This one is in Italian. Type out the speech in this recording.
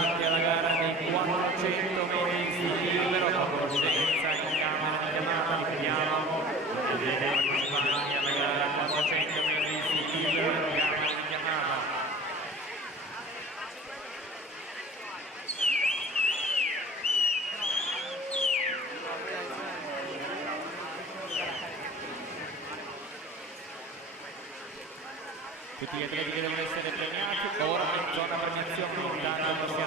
davanti alla gara dei 400 metri libero, con conoscenza in camera chiamata, ripetiamo, vedete compagni alla gara 400 metri libero, camera di chiamata. Tutti gli atleti che devono essere premiati, ora in zona premiazione, intanto